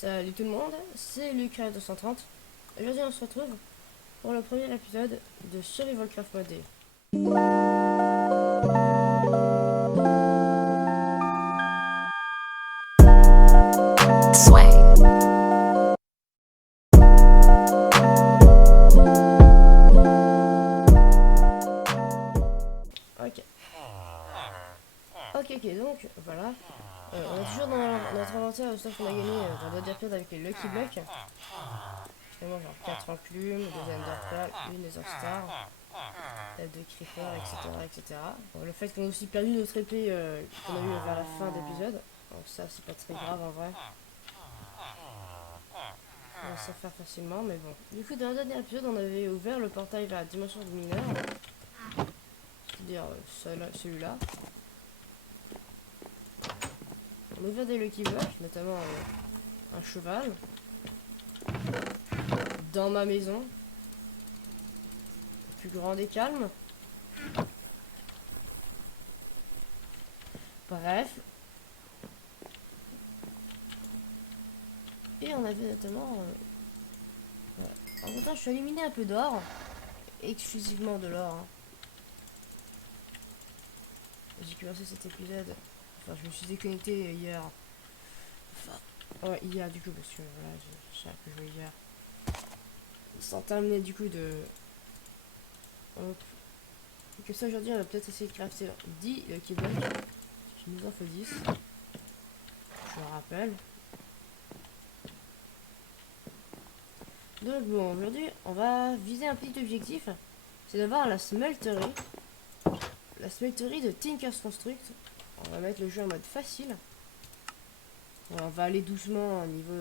Salut tout le monde, c'est Lucas 230. Aujourd'hui on se retrouve pour le premier épisode de Survival Craft Modé. Sway. Ok. Ok, donc voilà. On est toujours dans notre inventaire de stuff qu'on a gagné dans Dodgerpad avec les Lucky Blocks. Finalement, genre 4 enclumes, 2 Enderpearl, une Nether Star, 2 Creepers, etc. Bon, le fait qu'on ait aussi perdu notre épée qu'on a eu vers la fin d'épisode, donc ça c'est pas très grave en vrai. On va s'en faire facilement, mais bon. Du coup, dans le dernier épisode, on avait ouvert le portail vers la dimension du mineur. C'est-à-dire celui-là. On a ouvert des Lucky Blocks, notamment un cheval. Dans ma maison. Plus grand et calme. Bref. Et on avait notamment... voilà. En même temps, je suis éliminé un peu d'or. Exclusivement de l'or. Hein. J'ai commencé cet épisode. Enfin, je me suis déconnecté hier. Enfin, ouais, hier du coup, parce que voilà, j'ai un peu joué hier. Sans terminer du coup de... Hop. Que ça aujourd'hui, on va peut-être essayer de crafter 10 Lucky Blocks. Il nous en faut 10. Je le rappelle. Donc bon, aujourd'hui, on va viser un petit objectif. C'est d'avoir la smelterie. La smelterie de Tinker's Construct. On va mettre le jeu en mode facile. On va aller doucement au niveau...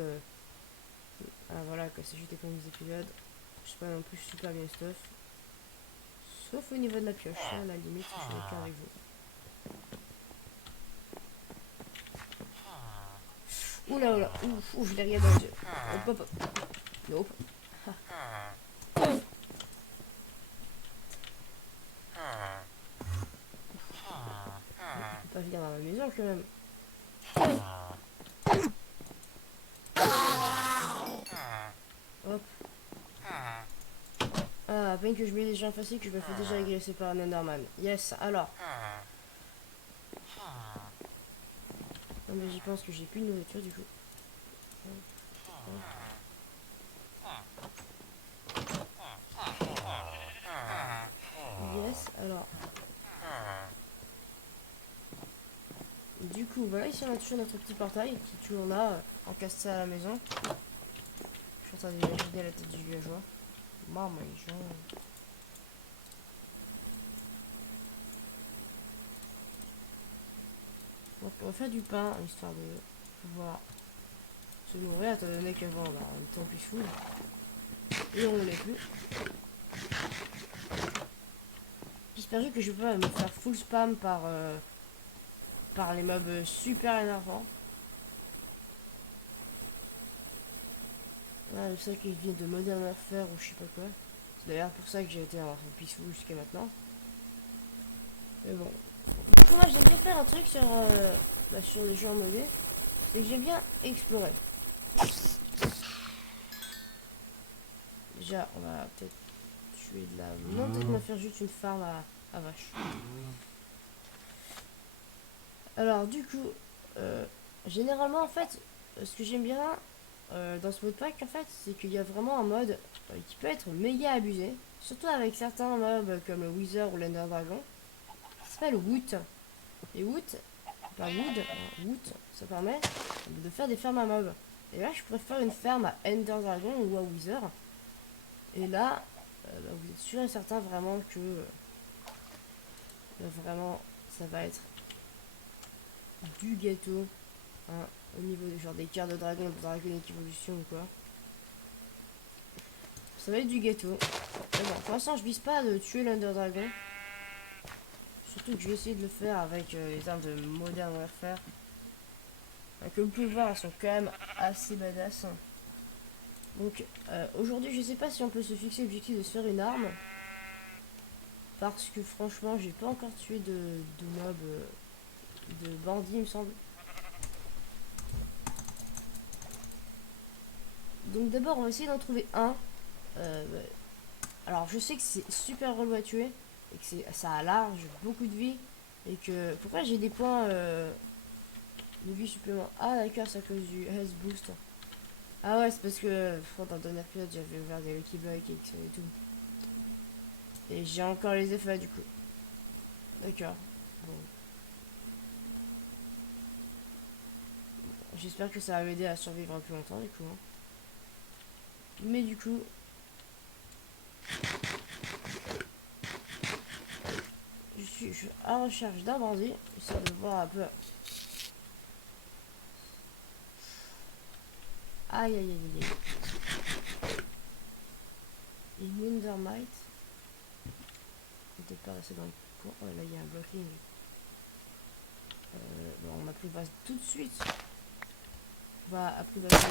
ah voilà, que c'est juste des premiers épisodes. Je sais pas non plus super bien stuff. Sauf au niveau de la pioche, à la limite, je suis d'accord avec vous. Oula, ouf, je l'ai rien dans les yeux. Hop. Nope. Je peux pas venir dans ma maison quand même. Hop. Ah, à peine que je mets les gens faciles que je me fais déjà agresser par un Enderman. Yes, alors. Non mais j'y pense que j'ai plus de nourriture du coup. Yes, alors. Du coup, voilà, ici on a toujours notre petit portail qui est toujours là, encastré à la maison. Je suis en train d'imaginer la tête du villageois. Maman, les gens. Donc on va faire du pain, histoire de pouvoir se nourrir, étant donné qu'avant on était en plus full. Et on l'est plus. J'espère que je peux pas me faire full spam par les mobs super énervants. Ouais, je sais qu'ils viennent de Modern Warfare ou je sais pas quoi. C'est d'ailleurs pour ça que j'ai été en peaceful jusqu'à maintenant. Mais bon. Du coup, moi j'aime bien faire un truc sur les jeux en mobile. C'est que j'aime bien explorer. Déjà, on va peut-être tuer de la... Non, peut-être me faire juste une farm à vache. Alors, du coup, généralement, en fait, ce que j'aime bien dans ce mode pack, en fait, c'est qu'il y a vraiment un mode qui peut être méga abusé. Surtout avec certains mobs comme le Wither ou l'Ender Dragon. Ça s'appelle Woot. Et Woot, pas Woot, ça permet de faire des fermes à mobs. Et là, je pourrais faire une ferme à Ender Dragon ou à Wither. Et là, vous êtes sûr et certain vraiment que vraiment ça va être du gâteau hein, au niveau des, genre, des cartes de dragon, de dragon évolution ou quoi. Ça va être du gâteau. Mais bon, pour l'instant je vise pas de tuer l'Under Dragon. Surtout que je vais essayer de le faire avec les armes de Modern Warfare. Comme vous pouvez voir, elles sont quand même assez badass. Donc aujourd'hui je sais pas si on peut se fixer l'objectif de se faire une arme. Parce que franchement j'ai pas encore tué de mob de bandits il me semble. Donc d'abord, on va essayer d'en trouver un. Bah, alors, je sais que c'est super relou à tuer. Et que ça a large, beaucoup de vie. Et que... Pourquoi j'ai des points de vie supplémentaires? Ah d'accord, c'est à cause du health boost. Ah ouais, c'est parce que dans le dernier épisode, j'avais ouvert des Lucky Block et tout. Et j'ai encore les effets du coup. D'accord. Bon. J'espère que ça va m'aider à survivre un peu longtemps du coup. Hein. Mais du coup... Je suis à la recherche d'un bandit. J'essaie de voir un peu... Aïe aïe aïe aïe. Une Endermite. Peut-être pas rester dans le coin. Oh là il y a un blocking. Bon, on a pris base tout de suite. On va après base.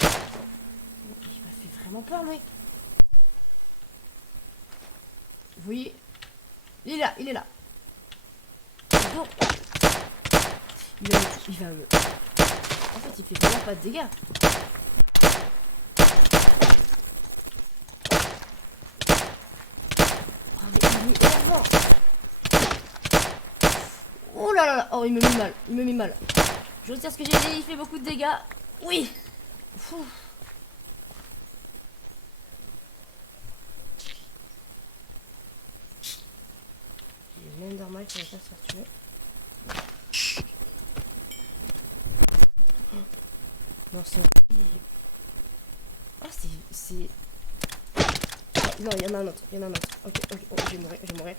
Il m'a fait vraiment peur lui. Vous voyez? Il est là, il est là. Bon. Il va me... En fait il fait vraiment pas de dégâts. Oh mais il est énervant. Oh là là là. Oh il me met mal, il me met mal. Je retire ce que j'ai dit, il fait beaucoup de dégâts. Oui. Fou. J'ai une Endermite qui va pas se faire tuer. Non, c'est... Ah, c'est... Non, il y en a un autre, il y en a un autre. Ok, ok, oh, je vais mourir, je vais mourir.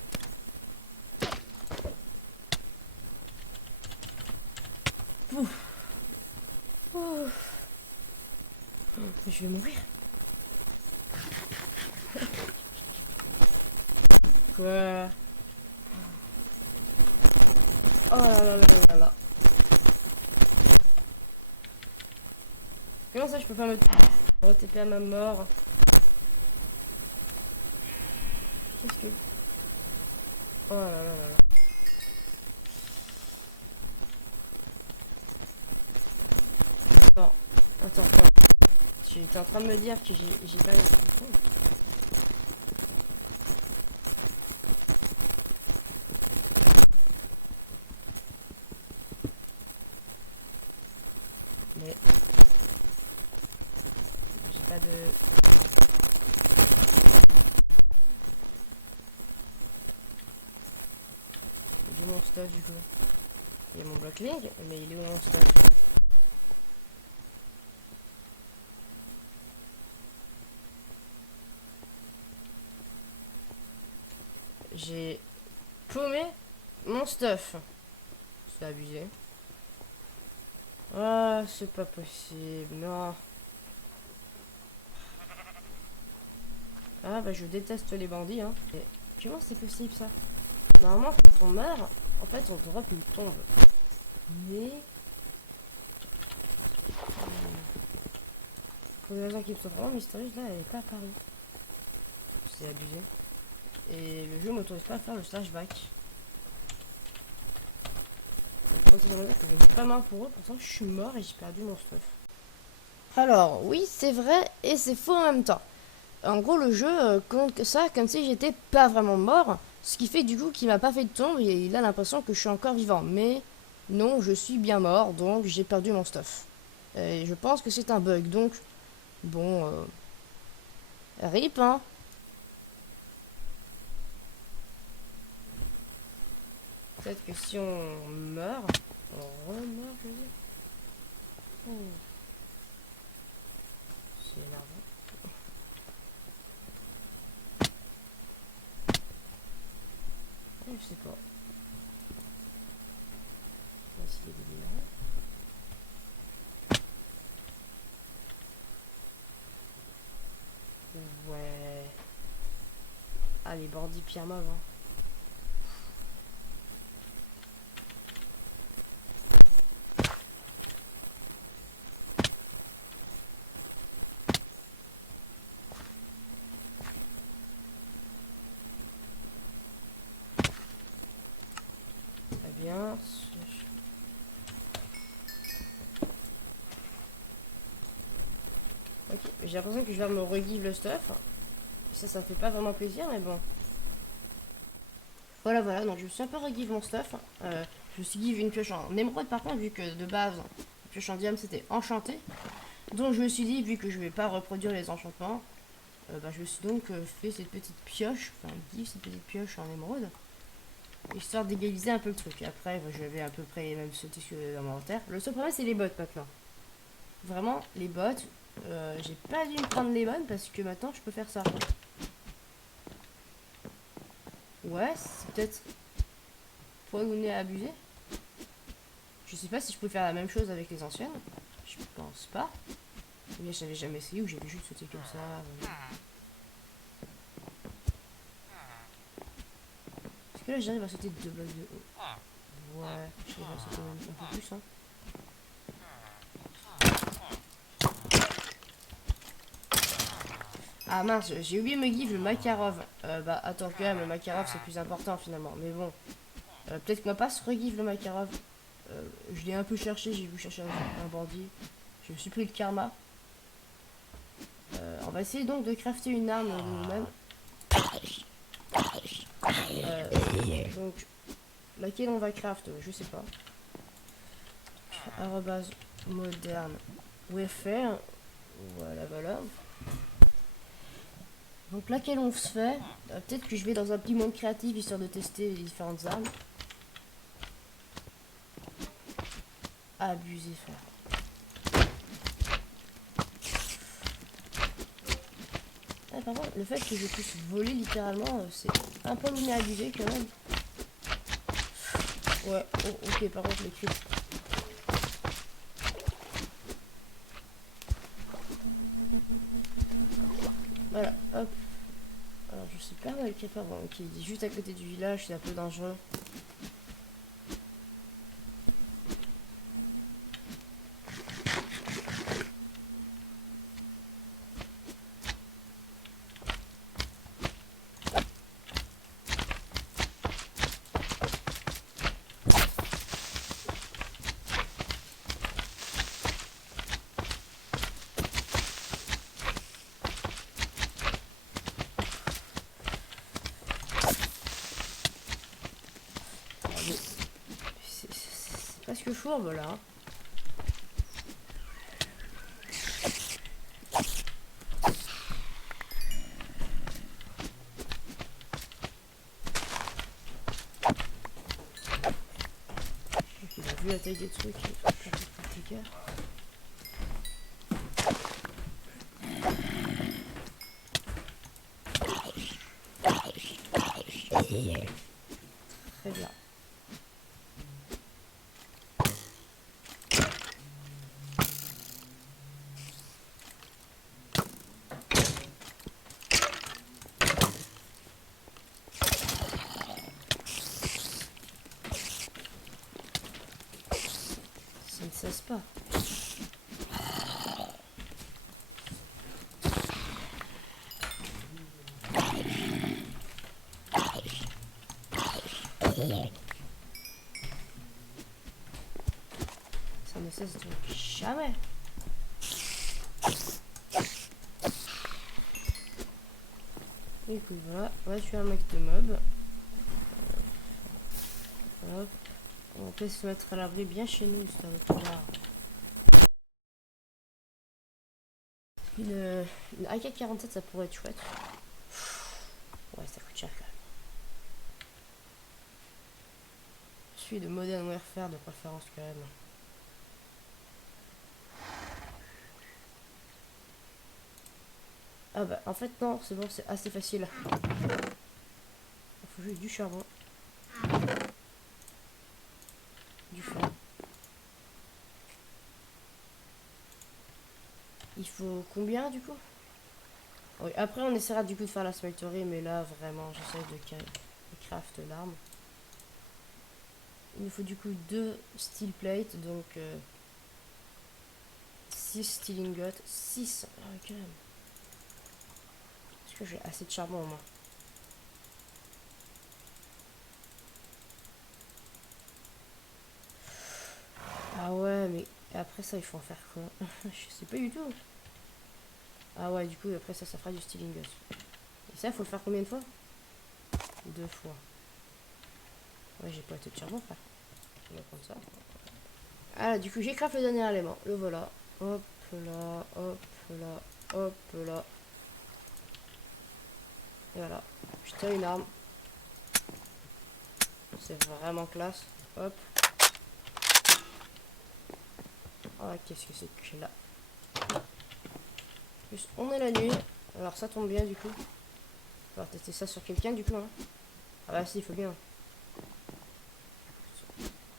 Ouf. Ouf. Je vais mourir. Quoi? Oh là là là là là. Comment ça, je peux pas me re-TP à ma mort? Qu'est-ce que... Oh là là là là. Non, attends, attends. Tu étais en train de me dire que j'ai pas le téléphone. Mais... J'ai pas de... Il est où mon stuff du coup? Il y a mon bloc leg, mais il est où mon stuff? J'ai paumé mon stuff. C'est abusé. Ah, c'est pas possible, non. Ah bah je déteste les bandits, hein. Mais comment c'est possible ça? Normalement quand on meurt, en fait on drop une tombe. Mais... Pour des raisons qui me sont vraiment mystérieuses, là elle est pas apparue. C'est abusé. Et le jeu m'autorise pas à faire le slashback. Ça veut dire que je ne suis pas mort pour eux, pourtant je suis mort et j'ai perdu mon stuff. Alors oui c'est vrai et c'est faux en même temps. En gros, le jeu compte ça comme si j'étais pas vraiment mort, ce qui fait du coup qu'il m'a pas fait de tombe et il a l'impression que je suis encore vivant. Mais non, je suis bien mort, donc j'ai perdu mon stuff. Et je pense que c'est un bug, donc bon, rip, hein. Peut-être que si on meurt, on remeurt, je veux dire. Oh. C'est énervant. Je sais pas. On va essayer de démarrer. Ouais. Ah, les bandits pire mob, hein. Très bien. Ok, j'ai l'impression que je vais me re-give le stuff. Ça me fait pas vraiment plaisir, mais bon. Voilà, donc je me suis un peu re-give mon stuff. Je me suis give une pioche en émeraude par contre, vu que de base, la pioche en diamant c'était enchanté. Donc je me suis dit, vu que je vais pas reproduire les enchantements, je me suis donc fait cette petite pioche, enfin give cette petite pioche en émeraude, histoire d'égaliser un peu le truc. Après, je vais à peu près même sauter sur l'inventaire. Le seul problème c'est les bottes maintenant. Vraiment, les bottes, j'ai pas dû me prendre les bonnes parce que maintenant je peux faire ça. Ouais, c'est peut-être point où on est abusé. Je sais pas si je peux faire la même chose avec les anciennes. Je pense pas. Ou bien je n'avais jamais essayé ou j'avais juste sauté comme ça. Est-ce que là j'arrive à sauter de 2 blocs de haut? Ouais, j'arrive à sauter même un peu plus. Hein. Ah mince, j'ai oublié de me give le Makarov. Attends, quand même, le Makarov c'est plus important finalement. Mais bon, peut-être qu'on va pas se re-give le Makarov. Je l'ai un peu cherché, j'ai vu chercher un bandit. Je me suis pris le karma. On va essayer donc de crafter une arme de nous-mêmes. Donc, laquelle on va craft, je sais pas. Arrobase moderne warfare. Voilà. Donc laquelle on se fait. Peut-être que je vais dans un petit monde créatif histoire de tester les différentes armes. Abusé, frère. Ah, par contre, le fait que je puisse voler littéralement, c'est un peu abusé quand même. Ouais, oh, ok, par contre, les crits. Voilà, hop. Alors, je sais pas où elle est capable. Bon, ok, il est juste à côté du village, c'est un peu dangereux. C'est presque fourbe là. Hein. Donc, il a vu la taille des trucs, il faut faire des dégâts. Très bien. Ça ne cesse pas. Ça ne cesse donc jamais. Écoute, voilà, on va tuer un mec de mob. Hop. On peut se mettre à l'abri bien chez nous, histoire de pouvoir. Une AK-47, ça pourrait être chouette. Ouais, ça coûte cher quand même. Je suis de Modern Warfare de préférence quand même. Ah bah, en fait, non, c'est bon, c'est assez facile. Il faut juste du charbon. Du feu. Il faut combien du coup? Oui, après on essaiera du coup de faire la smeltery, mais là vraiment j'essaie de craft l'arme. Il nous faut du coup 2 steel plates, donc 6 steel ingots. 6. Ah oui, quand même. Est-ce que j'ai assez de charbon au moins? Ah ouais, mais après ça il faut en faire quoi? Je sais pas du tout. Ah ouais, du coup, après ça fera du stealing gus. Et ça, faut le faire combien de fois? 2 fois. Ouais, j'ai pas été de charbon, frère. On va prendre ça. Ah là, du coup, j'ai craft le dernier élément. Le voilà. Hop là, hop là, hop là. Et voilà. Putain, une arme. C'est vraiment classe. Hop. Ah, qu'est-ce que c'est que là? Plus, on est la nuit. Alors, ça tombe bien, du coup. On va tester ça sur quelqu'un, du coup. Hein. Ah bah si, il faut bien.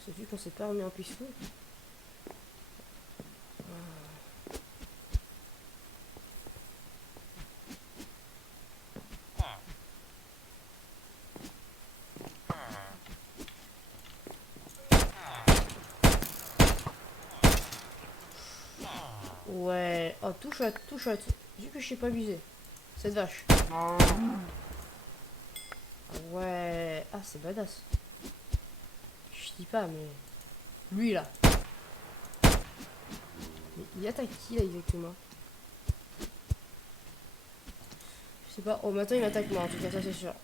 C'est vu qu'on s'est pas remis en peaceful. Ouais. Oh, tout shot, tout shot. Vu que je sais pas abuser. Cette vache. Ouais. Ah, c'est badass. Je dis pas, mais... Lui, là. Mais il attaque qui, là, exactement? Je sais pas. Oh, maintenant, il m'attaque moi, en tout cas, ça, c'est sûr.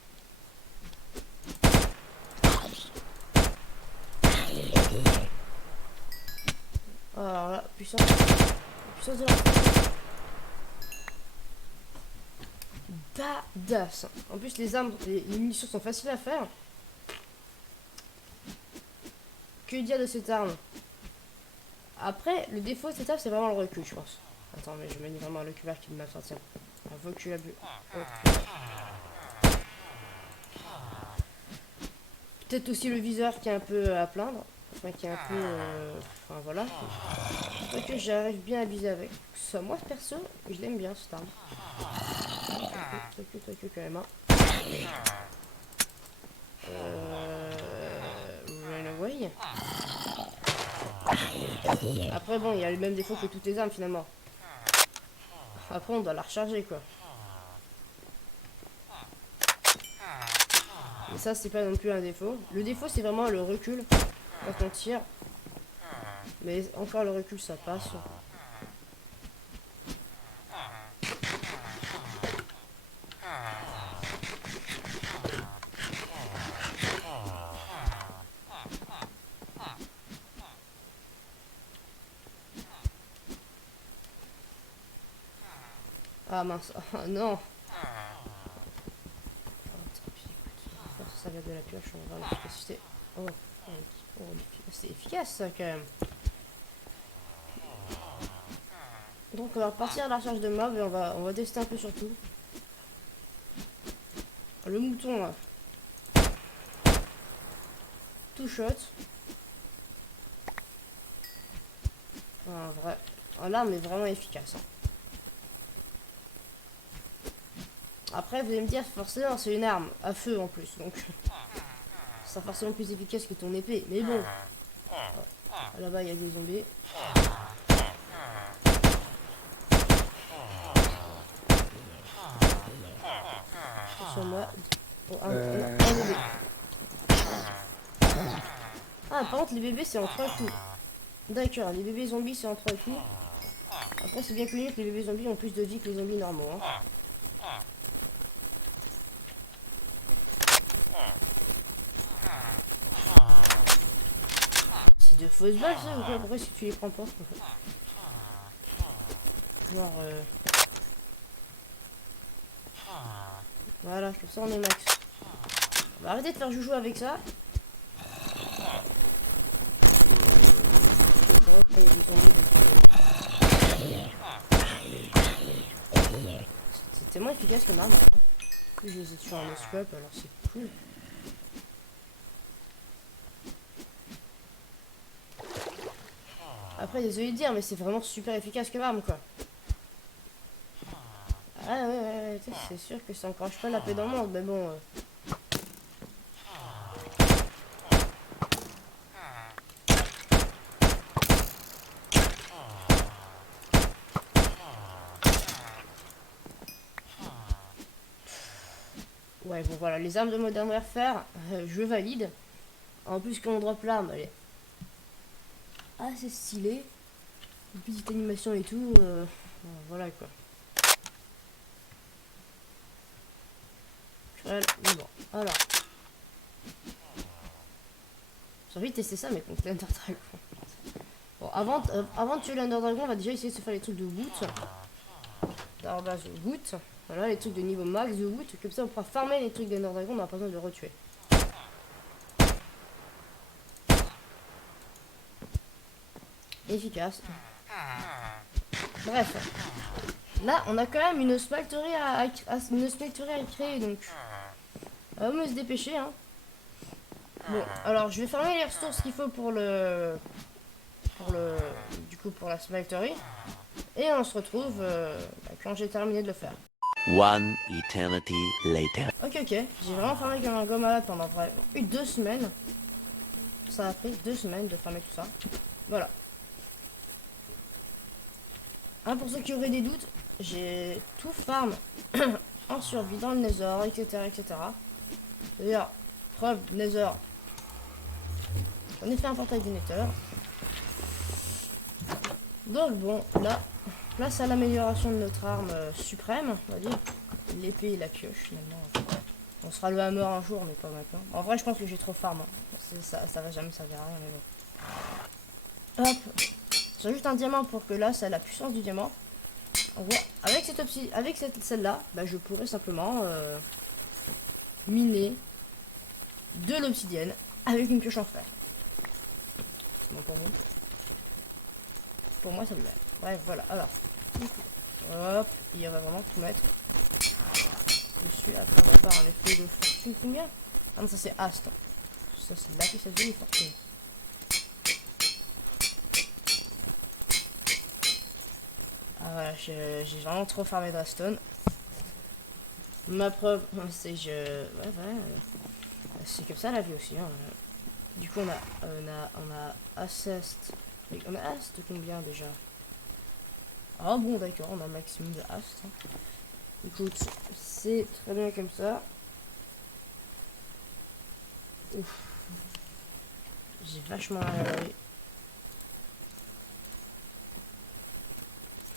Oh, alors là, puissance... Puissance de la... Badass. En plus, les armes, les munitions sont faciles à faire. Que dire de cette arme? Après, le défaut de cette arme, c'est vraiment le recul, je pense. Attends, mais je manie vraiment le recul qui m'appartient. Un recul à but. Peut-être aussi le viseur qui est un peu à plaindre. Enfin, qui est un peu... Enfin, voilà. Que j'arrive bien à viser avec. Ça, moi, perso, je l'aime bien, cette arme. Toi que quand même. Hein. Run away. Après, bon, il y a le même défaut que toutes les armes, finalement. Après, on doit la recharger, quoi. Mais ça, c'est pas non plus un défaut. Le défaut, c'est vraiment le recul quand on tire. Mais encore le recul, ça passe. Ah mince, oh, non. Ça vient de la pioche, on va voir l'efficacité. Oh, c'est efficace ça quand même. Donc on va repartir à la recherche de mobs et on va tester un peu sur tout. Le mouton là. Tout shot. Ah, vrai. Ah, l'arme est vraiment efficace. Hein. Après vous allez me dire forcément c'est une arme à feu en plus. Donc ça sera forcément plus efficace que ton épée. Mais bon. Ah, là-bas il y a des zombies. Sur moi. Oh, un bébé. Ah par contre les bébés c'est en 3 coups. D'accord, les bébés zombies c'est en 3 coups. Après c'est bien connu que les bébés zombies ont plus de vie que les zombies normaux. Hein. C'est de fausses balles ça ou quoi? Pourquoi si tu les prends pas? Genre voilà, je trouve ça on est max. On va arrêter de faire joujou avec ça. Il y a des zombies, c'est tellement efficace comme arme. Hein. Plus je les ai tués en scope, alors c'est cool. Après, désolé de dire, mais c'est vraiment super efficace comme arme, quoi. Ah ouais, c'est sûr que ça encourage pas la paix dans le monde, mais bon... Ouais, bon voilà, les armes de Modern Warfare, je valide. En plus, quand on drop l'arme, elle est assez stylée. Une petite animation et tout, voilà quoi. naturel. Mais bon, alors. J'ai envie de tester ça, mais contre l'Ender Dragon. Bon, avant de tuer l'Ender Dragon, on va déjà essayer de se faire les trucs de wood. D'arrobase wood. Voilà, les trucs de niveau max de wood. Comme ça, on pourra farmer les trucs d'Ender Dragon, on n'a pas besoin de le retuer. Efficace. Bref. Là, on a quand même une smelterie à créer, donc on va se dépêcher. Hein. Bon, alors je vais fermer les ressources qu'il faut pour pour la smelterie. Et on se retrouve quand j'ai terminé de le faire. One eternity later. Ok, j'ai vraiment fermé comme un gomme malade pendant 2 semaines. Ça a pris 2 semaines de fermer tout ça. Voilà. Hein, pour ceux qui auraient des doutes, j'ai tout farm en survie dans le Nether, etc. D'ailleurs, preuve Nether. J'en ai fait un portail du Nether. Donc bon, là, place à l'amélioration de notre arme suprême, on va dire. L'épée et la pioche, finalement. On sera le hammer un jour, mais pas maintenant. En vrai, je pense que j'ai trop farm. Hein. Ça va jamais servir à rien, mais bon. Hop. C'est juste un diamant pour que là, ça a la puissance du diamant. On voit, avec celle-là, bah, je pourrais simplement miner de l'obsidienne avec une pioche en fer. C'est bon pour vous. Pour moi, ça me va. Bref, voilà. Alors, hop, il va vraiment tout mettre dessus. Après, on va faire un effet de fortune. Combien? Ah non, ça c'est Ast. Ça c'est de la pièce de fortune. Ah voilà, j'ai vraiment trop farmé de redstone. Ma preuve, c'est que c'est comme ça la vie aussi. Hein. Du coup, on a Assest. On a Ast combien déjà? Ah bon, d'accord, on a un maximum de Ast. Hein. Écoute, c'est très bien comme ça. Ouf. J'ai vachement amélioré.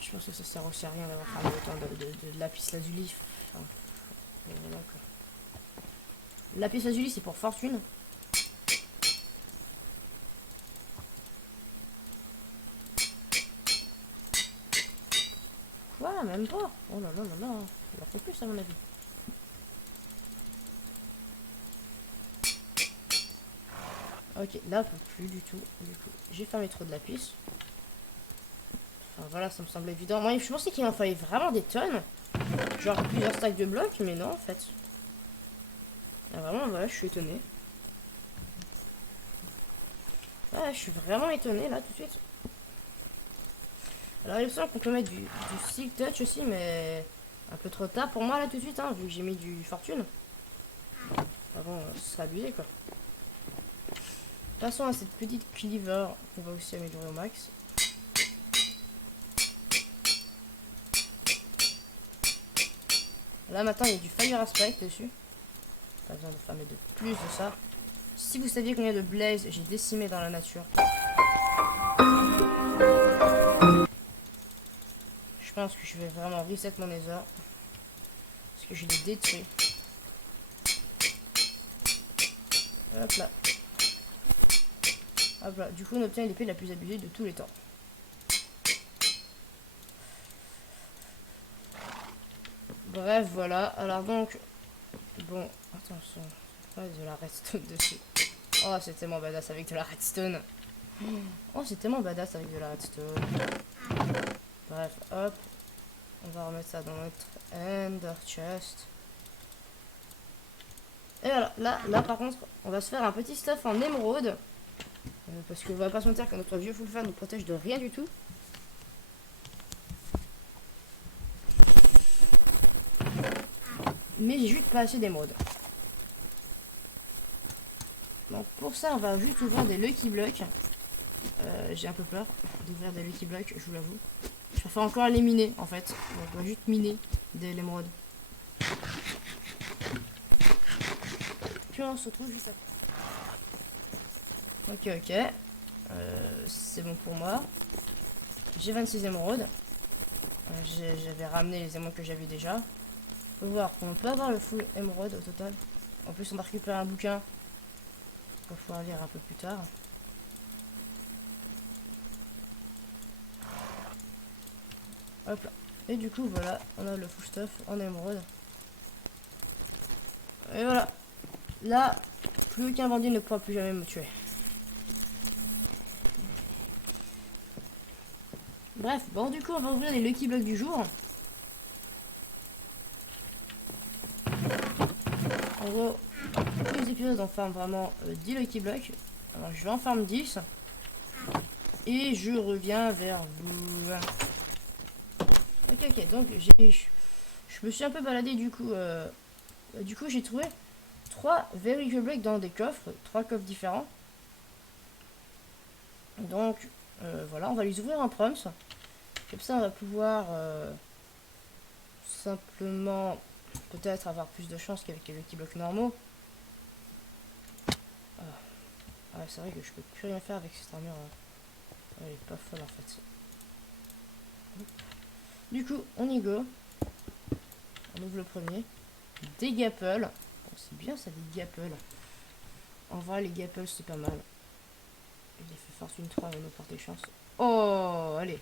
Je pense que ça sert aussi à rien d'avoir farmé autant de lapis lazuli. Enfin, voilà quoi. Lapis lazuli, c'est pour fortune. Quoi, même pas. Oh là là là là. Il en faut plus à mon avis. Ok, là, plus du tout. Du coup, j'ai fermé trop de lapis. Enfin, voilà, ça me semble évident. Moi, je pensais qu'il en fallait vraiment des tonnes. Genre plusieurs stacks de blocs, mais non, en fait. Ah, vraiment, voilà, je suis étonné. Ah, je suis vraiment étonné, là, tout de suite. Alors, il me semble qu'on peut mettre du Silk Touch aussi, mais un peu trop tard pour moi, là, tout de suite, hein, vu que j'ai mis du Fortune. Avant, ce serait abusé, quoi. Passons à cette petite cleaver qu'on va aussi améliorer au max. Là maintenant il y a du fire aspect dessus. Pas besoin de farmer de plus de ça. Si vous saviez combien de blaze j'ai décimé dans la nature. Je pense que je vais vraiment reset mon nether. Parce que je l'ai détruit. Hop là. Hop là. Du coup on obtient l'épée la plus abusée de tous les temps. Bref voilà. Alors donc. Bon. Attention. Pas de la redstone dessus. Oh c'est tellement badass avec de la redstone. Oh c'est tellement badass avec de la redstone. Bref hop. On va remettre ça dans notre Ender Chest. Et voilà, là par contre, on va se faire un petit stuff en émeraude. Parce qu'on va pas se mentir que notre vieux full fan nous protège de rien du tout. Mais j'ai juste pas assez d'émeraude. Donc pour ça, on va juste ouvrir des Lucky Blocks. J'ai un peu peur d'ouvrir des Lucky Blocks, je vous l'avoue. Je préfère encore les miner en fait. Donc on va juste miner de l'émeraude. Puis on se retrouve juste après. Ok. C'est bon pour moi. J'ai 26 émeraudes. J'avais ramené les émeraudes que j'avais déjà. Faut voir qu'on peut avoir le full émeraude au total. En plus, on va récupérer un bouquin qu'on pourra lire un peu plus tard. Hop là. Et du coup, voilà, on a le full stuff en émeraude. Et voilà. Là, plus aucun bandit ne pourra plus jamais me tuer. Bref, bon, du coup, on va ouvrir les Lucky Blocks du jour. En gros, tous les épisodes, on farm vraiment 10 Lucky Blocks. Alors, je vais en farm 10. Et je reviens vers vous. Ok, donc je me suis un peu baladé du coup. J'ai trouvé 3 Very Good Blocks dans des coffres, 3 coffres différents. Donc, voilà, on va les ouvrir en proms. Comme ça, on va pouvoir simplement peut-être avoir plus de chance qu'avec les Lucky Blocks normaux. Ah, c'est vrai que je peux plus rien faire avec cette armure. Elle est pas folle en fait. Du coup, on y go. On ouvre le premier. Des gapples. Bon, c'est bien ça, des gapples. En vrai, les gapples, c'est pas mal. Il a fait fortune 3, va nous porter chance. Oh, allez.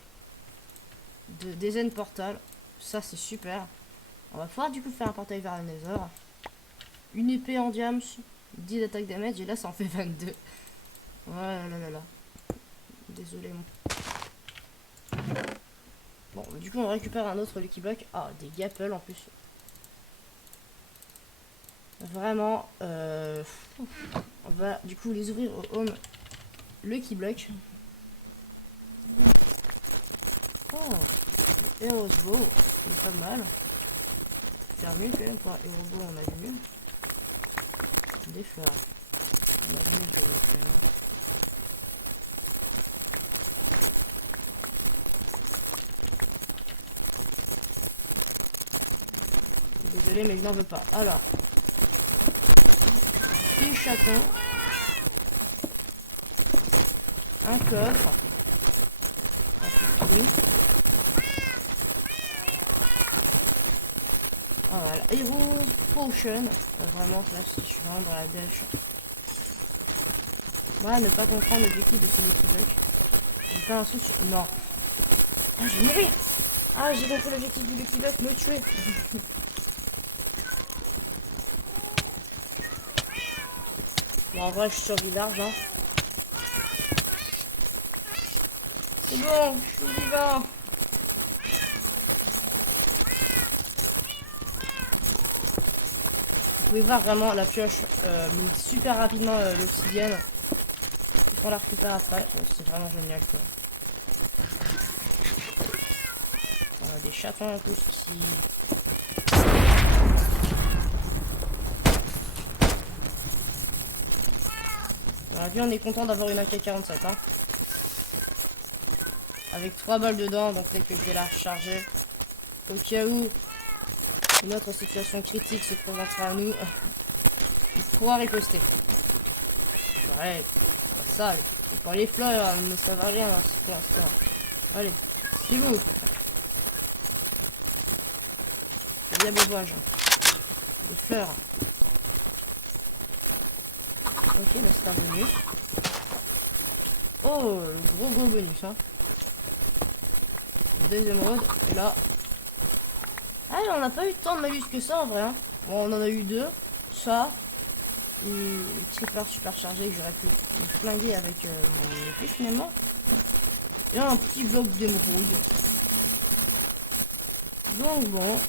Des zen portal. Ça, c'est super. On va pouvoir du coup faire un portail vers le Nether. Une épée en diams. 10 d'attaque damage. Et là, ça en fait 22. Voilà, là. Désolé. Bon, du coup, on récupère un autre Lucky Block. Ah, des gapples en plus. Vraiment, on va du coup les ouvrir au home Lucky Block. Oh, le Hero's Bow, c'est pas mal. Faire mieux quand même pour un Hero's Bow, on a vu mieux. Des fleurs. On a vu mieux quand même. Désolé, mais je n'en veux pas. Alors, des chatons, un coffre, oui. Oh, voilà, Heroes Potion. Vraiment, là, je suis vraiment dans la dèche. Voilà, ne pas comprendre l'objectif de ce Lucky Block. J'ai pas un souci. Non. Ah, je vais mourir. Ah, j'ai compris l'objectif du Lucky Block, me tuer. Bon, en vrai, je survis large, hein. C'est bon, je suis vivant. Vous pouvez voir vraiment la pioche monte super rapidement l'obsidienne. On la récupère après. C'est vraiment génial quoi. On a des chatons en plus qui... On a vu, on est content d'avoir une AK-47 hein. Avec 3 balles dedans, donc peut-être que je vais la recharger. Au cas où une autre situation critique se présentera à nous, il pourra riposter. Ouais, pas ça. Et pour les fleurs, elles ne servent à rien pour l'instant. Allez, c'est vous. C'est bien bobage. Les fleurs. Ok, là c'est un bonus. Oh, le gros bonus hein. Des émeraudes. Et là. Ah, on n'a pas eu tant de malus que ça en vrai. Hein. Bon, on en a eu 2. Ça. Et le creeper super chargé que j'aurais pu me flinguer avec mon épée finalement. Et un petit bloc d'émeraude. Donc bon,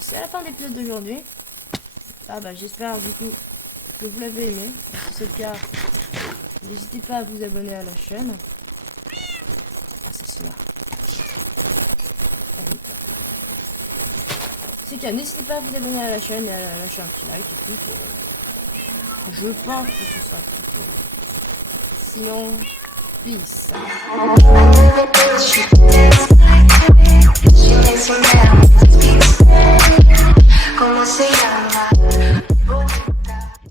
c'est à la fin de l'épisode d'aujourd'hui. Ah bah j'espère du coup que vous l'avez aimé. Si c'est le cas, n'hésitez pas à vous abonner à la chaîne. Assassinat. C'est le cas, n'hésitez pas à vous abonner à la chaîne et à lâcher un petit like et tout. Je pense que ce sera plutôt. Sinon, peace. ¿Cómo se llama?